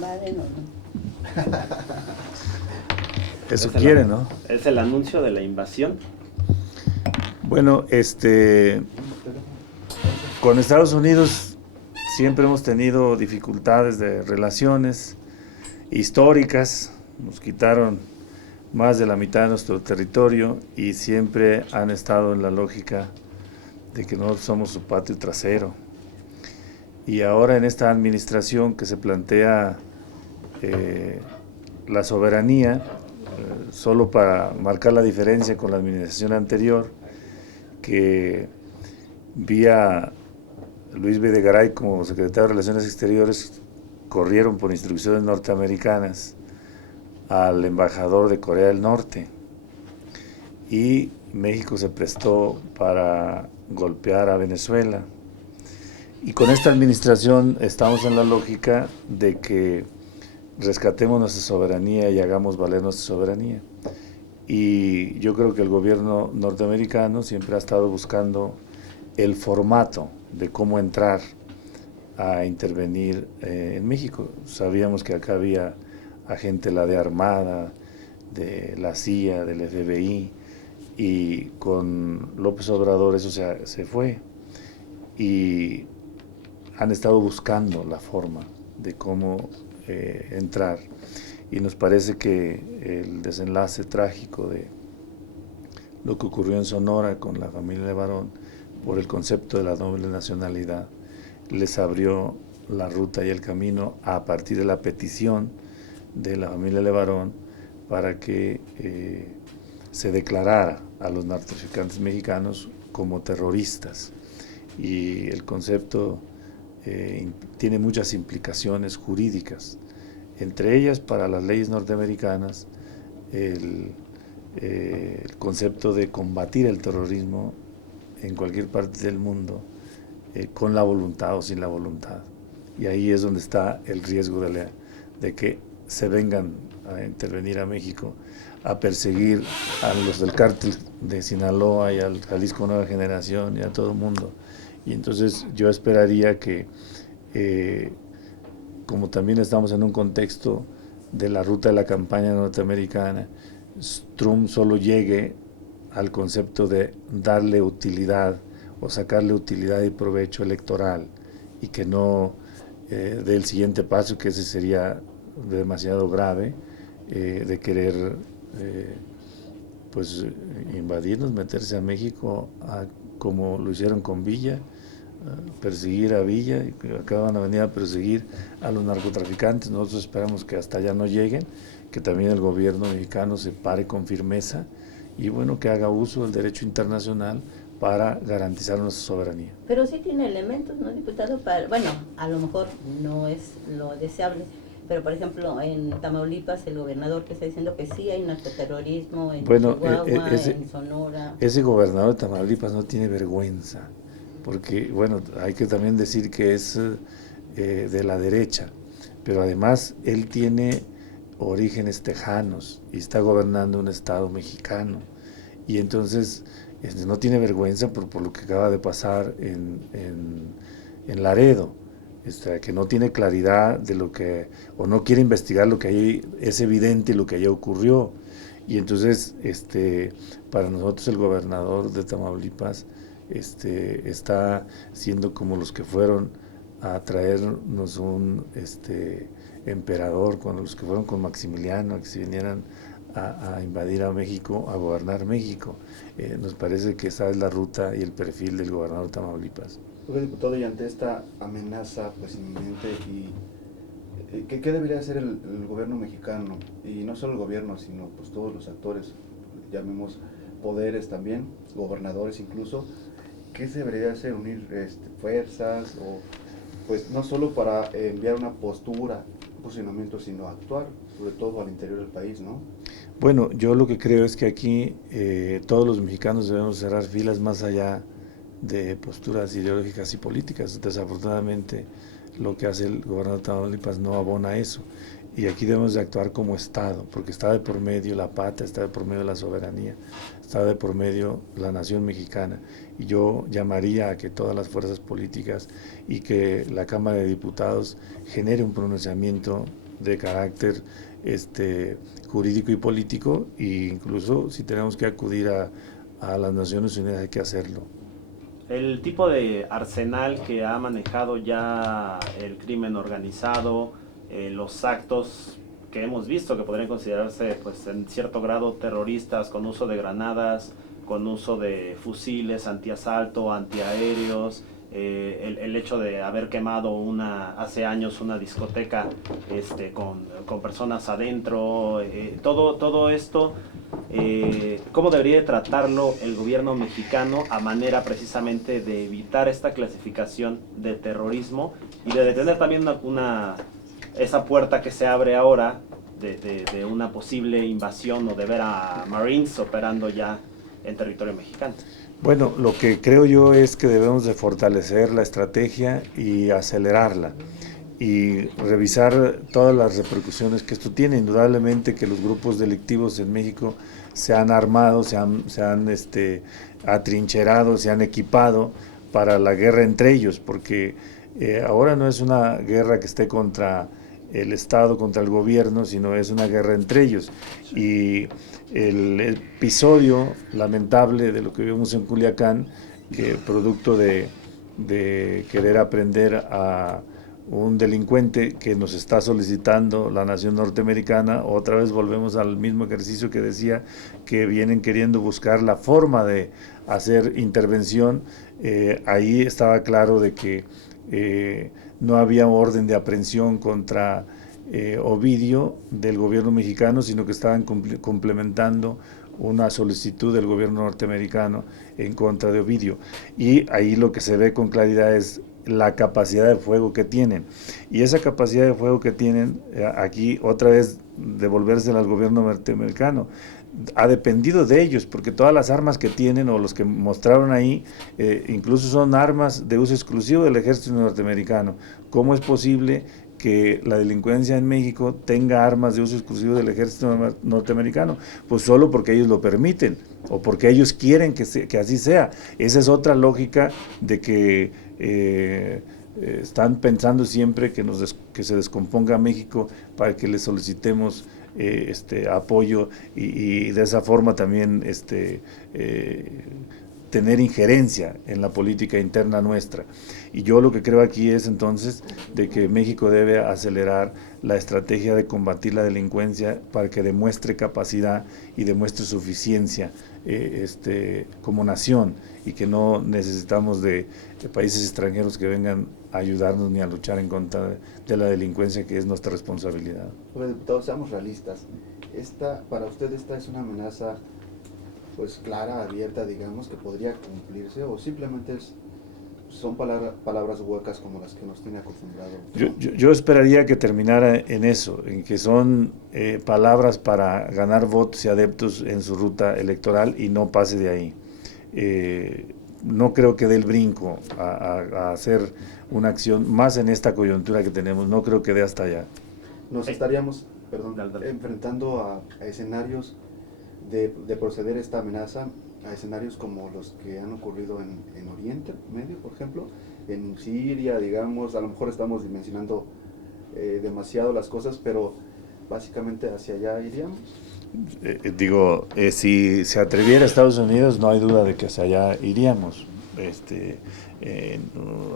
Vale, no, no. Eso quiere, ¿no? Es el anuncio de la invasión. Bueno, con Estados Unidos siempre hemos tenido dificultades de relaciones históricas. Nos quitaron más de la mitad de nuestro territorio y siempre han estado en la lógica de que nosotros somos su patio trasero. Y ahora en esta administración que se plantea la soberanía, solo para marcar la diferencia con la administración anterior, que vía Luis Videgaray como secretario de Relaciones Exteriores corrieron por instrucciones norteamericanas al embajador de Corea del Norte y México se prestó para golpear a Venezuela. Y con esta administración estamos en la lógica de que rescatemos nuestra soberanía y hagamos valer nuestra soberanía. Y yo creo que el gobierno norteamericano siempre ha estado buscando el formato de cómo entrar a intervenir en México. Sabíamos que acá había agente la de Armada, de la CIA, del FBI, y con López Obrador eso se fue. Y han estado buscando la forma de cómo entrar. Y nos parece que el desenlace trágico de lo que ocurrió en Sonora con la familia Levarón, por el concepto de la doble nacionalidad, les abrió la ruta y el camino a partir de la petición de la familia Levarón para que se declarara a los narcotraficantes mexicanos como terroristas. Y el concepto tiene muchas implicaciones jurídicas, entre ellas para las leyes norteamericanas el concepto de combatir el terrorismo en cualquier parte del mundo con la voluntad o sin la voluntad. Y ahí es donde está el riesgo de que se vengan a intervenir a México, a perseguir a los del cártel de Sinaloa y al Jalisco Nueva Generación y a todo el mundo. Y entonces yo esperaría que, como también estamos en un contexto de la ruta de la campaña norteamericana, Trump solo llegue al concepto de darle utilidad o sacarle utilidad y provecho electoral y que no dé el siguiente paso, que ese sería demasiado grave, de querer pues invadirnos, meterse a México como lo hicieron con Villa, perseguir a Villa, y que acaban de venir a perseguir a los narcotraficantes. Nosotros esperamos que hasta allá no lleguen, que también el gobierno mexicano se pare con firmeza y bueno, que haga uso del derecho internacional para garantizar nuestra soberanía. Pero sí tiene elementos, ¿no, diputado? Bueno, a lo mejor no es lo deseable, pero por ejemplo en Tamaulipas el gobernador que está diciendo que sí hay narcoterrorismo en Chihuahua, en Sonora. Ese gobernador de Tamaulipas no tiene vergüenza, porque bueno, hay que también decir que es de la derecha, pero además él tiene orígenes tejanos y está gobernando un estado mexicano y entonces no tiene vergüenza por lo que acaba de pasar en Laredo, que no tiene claridad de lo que, o no quiere investigar lo que ahí es evidente y lo que allá ocurrió. Y entonces para nosotros el gobernador de Tamaulipas está siendo como los que fueron a traernos un emperador, con los que fueron con Maximiliano, a que se vinieran a invadir a México, a gobernar México. Nos parece que esa es la ruta y el perfil del gobernador de Tamaulipas. Diputado, y ante esta amenaza pues inminente, ¿qué debería hacer el gobierno mexicano? Y no solo el gobierno, sino pues todos los actores, llamemos poderes también, gobernadores incluso. ¿Qué se debería hacer? ¿Unir fuerzas? O pues no solo para enviar una postura, un posicionamiento, sino actuar, sobre todo al interior del país, ¿no? Bueno, yo lo que creo es que aquí todos los mexicanos debemos cerrar filas más allá de posturas ideológicas y políticas. Desafortunadamente, lo que hace el gobernador de Tamaulipas no abona eso. Y aquí debemos de actuar como Estado, porque está de por medio la patria, está de por medio la soberanía, está de por medio la nación mexicana. Y yo llamaría a que todas las fuerzas políticas y que la Cámara de Diputados genere un pronunciamiento de carácter jurídico y político, e incluso si tenemos que acudir a las Naciones Unidas hay que hacerlo. El tipo de arsenal que ha manejado ya el crimen organizado, los actos que hemos visto que podrían considerarse pues en cierto grado terroristas, con uso de granadas, con uso de fusiles antiasalto, antiaéreos, el hecho de haber quemado hace años una discoteca con personas adentro, todo esto, ¿cómo debería tratarlo el gobierno mexicano a manera precisamente de evitar esta clasificación de terrorismo y de detener también esa puerta que se abre ahora de una posible invasión o de ver a Marines operando ya en territorio mexicano? Bueno, lo que creo yo es que debemos de fortalecer la estrategia y acelerarla y revisar todas las repercusiones que esto tiene. Indudablemente que los grupos delictivos en México se han armado, se han atrincherado, se han equipado para la guerra entre ellos, porque ahora no es una guerra que esté contra el Estado, contra el gobierno, sino es una guerra entre ellos. Y el episodio lamentable de lo que vimos en Culiacán, que producto de querer aprender a un delincuente que nos está solicitando la nación norteamericana, otra vez volvemos al mismo ejercicio que decía, que vienen queriendo buscar la forma de hacer intervención. Ahí estaba claro de que no había orden de aprehensión contra Ovidio del gobierno mexicano, sino que estaban complementando una solicitud del gobierno norteamericano en contra de Ovidio. Y ahí lo que se ve con claridad es la capacidad de fuego que tienen. Y esa capacidad de fuego que tienen, aquí otra vez devolvérsela al gobierno norteamericano, ha dependido de ellos, porque todas las armas que tienen o los que mostraron ahí, incluso son armas de uso exclusivo del ejército norteamericano. ¿Cómo es posible que la delincuencia en México tenga armas de uso exclusivo del ejército norteamericano? Pues solo porque ellos lo permiten o porque ellos quieren que así sea. Esa es otra lógica de que están pensando siempre que se descomponga México para que les solicitemos apoyo y de esa forma también tener injerencia en la política interna nuestra. Y yo lo que creo aquí es entonces de que México debe acelerar la estrategia de combatir la delincuencia para que demuestre capacidad y demuestre suficiencia como nación, y que no necesitamos de países extranjeros que vengan a ayudarnos ni a luchar en contra de la delincuencia, que es nuestra responsabilidad. Pues, diputado, seamos realistas. Para usted esta es una amenaza pues clara, abierta, digamos, que podría cumplirse, o simplemente son palabras huecas como las que nos tiene acostumbrado. Yo esperaría que terminara en eso, en que son palabras para ganar votos y adeptos en su ruta electoral y no pase de ahí. No creo que dé el brinco a hacer una acción más en esta coyuntura que tenemos, no creo que dé hasta allá. Nos estaríamos enfrentando a escenarios de proceder esta amenaza, a escenarios como los que han ocurrido en Oriente Medio, por ejemplo, en Siria, digamos. A lo mejor estamos dimensionando demasiado las cosas, pero básicamente hacia allá iríamos. Si se atreviera Estados Unidos, no hay duda de que hacia allá iríamos,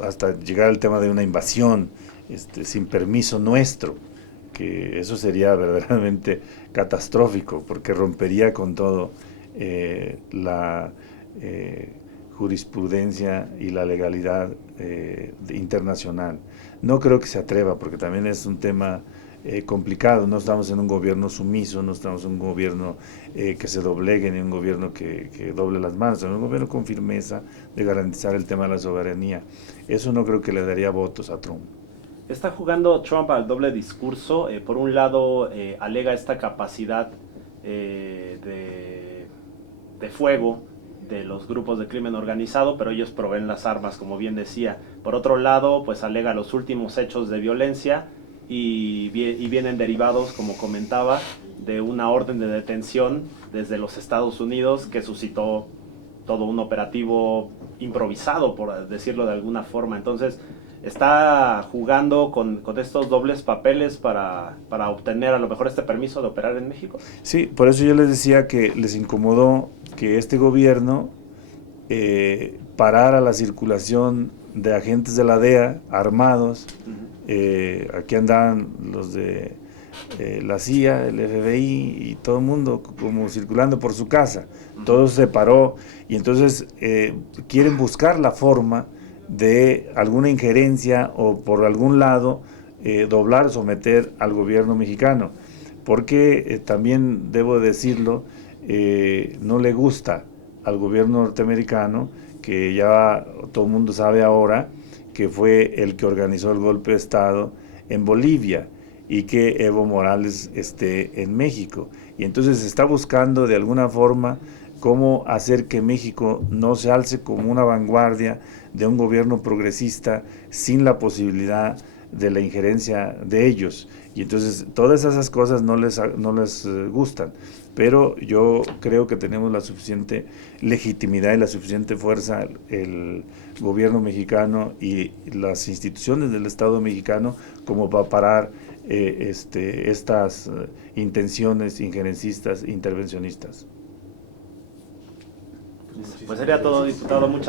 hasta llegar al tema de una invasión sin permiso nuestro, que eso sería verdaderamente catastrófico, porque rompería con todo la jurisprudencia y la legalidad internacional. No creo que se atreva, porque también es un tema complicado. No estamos en un gobierno sumiso, no estamos en un gobierno que se doblegue, ni un gobierno que doble las manos, sino un gobierno con firmeza de garantizar el tema de la soberanía. Eso no creo que le daría votos a Trump. Está jugando Trump al doble discurso. Por un lado, alega esta capacidad de fuego de los grupos de crimen organizado, pero ellos proveen las armas, como bien decía. Por otro lado, pues alega los últimos hechos de violencia y vienen derivados, como comentaba, de una orden de detención desde los Estados Unidos que suscitó todo un operativo improvisado, por decirlo de alguna forma. Entonces, está jugando con estos dobles papeles para obtener a lo mejor este permiso de operar en México. Sí, por eso yo les decía que les incomodó que este gobierno parara la circulación de agentes de la DEA armados. Aquí andaban los de la CIA, el FBI y todo el mundo como circulando por su casa. Todo se paró y entonces quieren buscar la forma de alguna injerencia o por algún lado doblar o someter al gobierno mexicano, porque también debo decirlo, no le gusta al gobierno norteamericano, que ya todo el mundo sabe ahora que fue el que organizó el golpe de Estado en Bolivia y que Evo Morales esté en México. Y entonces se está buscando de alguna forma cómo hacer que México no se alce como una vanguardia de un gobierno progresista sin la posibilidad de la injerencia de ellos. Y entonces todas esas cosas no les gustan. Pero yo creo que tenemos la suficiente legitimidad y la suficiente fuerza, el gobierno mexicano y las instituciones del Estado mexicano, como para parar estas intenciones injerencistas, intervencionistas. Pues sería todo, diputado. Muchas